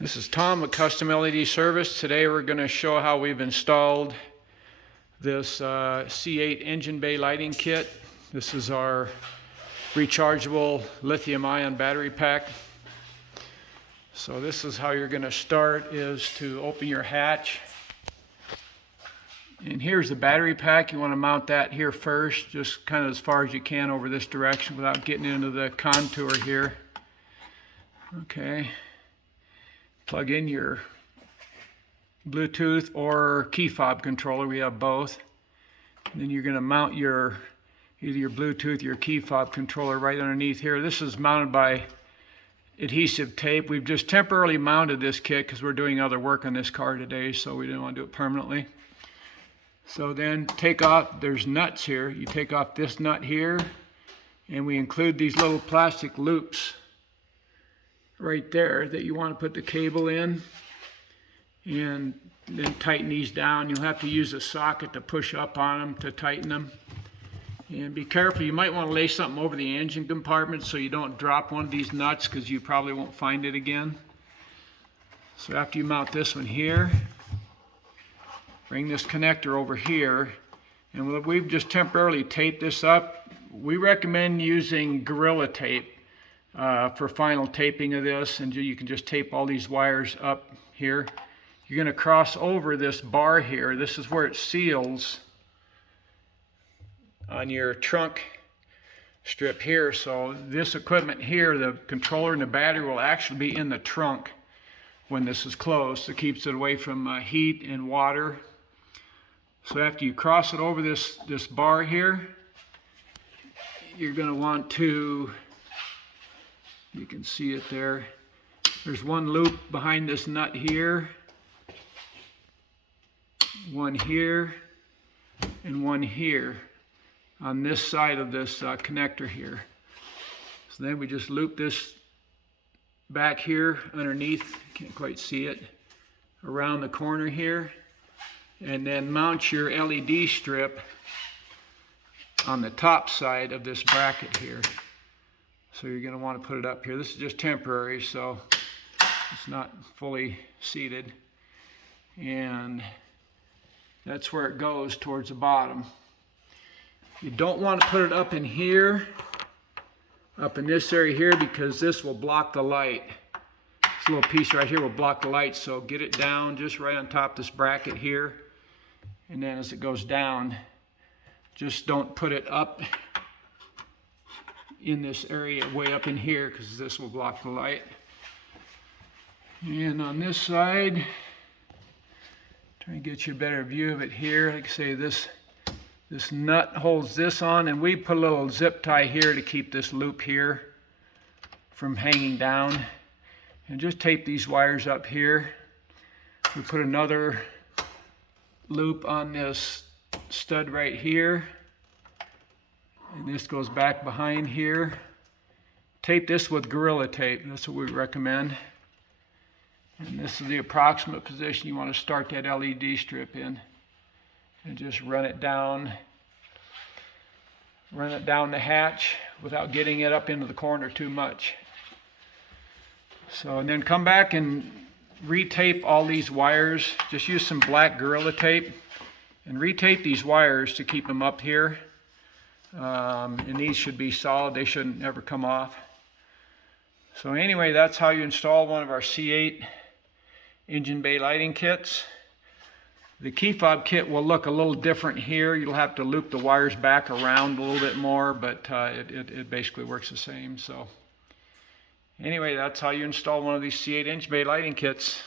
This is Tom with Custom LED Service. Today we're going to show how we've installed this C8 engine bay lighting kit. This is our rechargeable lithium-ion battery pack. So this is how you're going to start, is to open your hatch. And here's the battery pack. You want to mount that here first, just kind of as far as you can over this direction without getting into the contour here. Okay. Plug in your Bluetooth or key fob controller. We have both. And then you're going to mount either your Bluetooth or your key fob controller right underneath here. This is mounted by adhesive tape. We've just temporarily mounted this kit because we're doing other work on this car today, so we didn't want to do it permanently. So then take off, there's nuts here. You take off this nut here, and we include these little plastic loops right there that you want to put the cable in, and then tighten these down. You'll have to use a socket to push up on them to tighten them. And be careful, you might want to lay something over the engine compartment so you don't drop one of these nuts, because you probably won't find it again. So after you mount this one here, bring this connector over here, and we've just temporarily taped this up. We recommend using Gorilla Tape for final taping of this, and you can just tape all these wires up here. You're going to cross over this bar here. This is where it seals on your trunk strip here. So this equipment here, the controller and the battery, will actually be in the trunk when this is closed. It keeps it away from heat and water. So after you cross it over this bar here, you're going to want to, you can see it there, there's one loop behind this nut here, one here, and one here on this side of this connector here. So then we just loop this back here underneath, can't quite see it, around the corner here, and then mount your LED strip on the top side of this bracket here. So you're going to want to put it up here. This is just temporary, so it's not fully seated. And that's where it goes, towards the bottom. You don't want to put it up in here, up in this area here, because this will block the light. This little piece right here will block the light, so get it down just right on top of this bracket here. And then as it goes down, just don't put it up in this area way up in here, because this will block the light. And on this side, try and get you a better view of it here. Like I say, this nut holds this on, and we put a little zip tie here to keep this loop here from hanging down. And just tape these wires up here. We put another loop on this stud right here, and this goes back behind here. Tape this with Gorilla Tape, that's what we recommend. And this is the approximate position you want to start that LED strip in, and just run it down the hatch without getting it up into the corner too much. So, and then come back and retape all these wires. Just use some black Gorilla Tape and retape these wires to keep them up here. And these should be solid. They shouldn't ever come off. So anyway, that's how you install one of our C8 engine bay lighting kits. The key fob kit will look a little different here. You'll have to loop the wires back around a little bit more, but it basically works the same. So anyway, that's how you install one of these C8 engine bay lighting kits.